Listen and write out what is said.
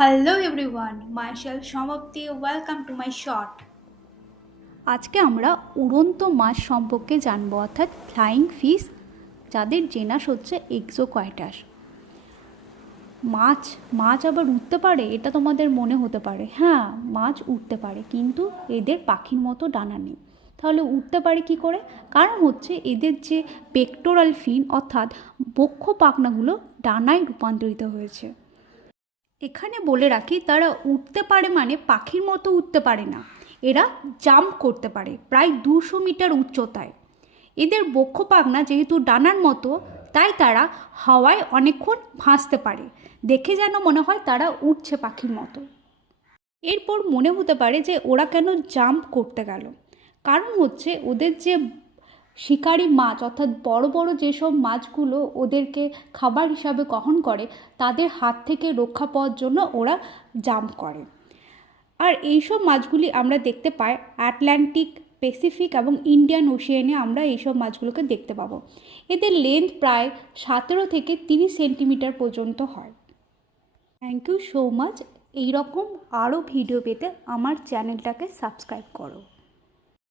Hello everyone, myself Shamapti. Welcome to my short. আজকে আমরা উড়ন্ত মাছ সম্পর্কে জানবো, অর্থাৎ ফ্লাইং ফিশ, যাদের জেনাস হচ্ছে এক্সোকয়েটাস। মাছ মাছ আবার উঠতে পারে, এটা তোমাদের মনে হতে পারে। হ্যাঁ, মাছ উঠতে পারে, কিন্তু এদের পাখির মতো ডানা নেই। তাহলে উঠতে পারে কি করে? কারণ হচ্ছে এদের যে পেক্টোরাল ফিন অর্থাৎ বক্ষ পাখনাগুলো ডানায় রূপান্তরিত হয়েছে। এখানে বলে রাখি, তারা উঠতে পারে মানে পাখির মতো উঠতে পারে না, এরা জাম্প করতে পারে প্রায় 200 মিটার উচ্চতায়। এদের বক্ষ পাখনা যেহেতু ডানার মতো, তাই তারা হাওয়ায় অনেকক্ষণ ভাসতে পারে, দেখে যেন মনে হয় তারা উঠছে পাখির মতো। এরপর মনে হতে পারে যে ওরা কেন জাম্প করতে গেল। কারণ হচ্ছে ওদের যে শিকারি মাছ অর্থাৎ বড় বড় যেসব মাছগুলো ওদেরকে খাবার হিসাবে গ্রহণ করে, তাদের হাত থেকে রক্ষা পাওয়ার জন্য ওরা জাম্প করে। আর এইসব মাছগুলি আমরা দেখতে পাই আটলান্টিক, প্যাসিফিক এবং ইন্ডিয়ান ওশিয়ানে। আমরা এইসব মাছগুলোকে দেখতে পাবো। এদের লেন্থ প্রায় 17 থেকে 30 সেন্টিমিটার পর্যন্ত হয়। Thank you so much. এইরকম আরও ভিডিও পেতে আমার চ্যানেলটাকে সাবস্ক্রাইব করো।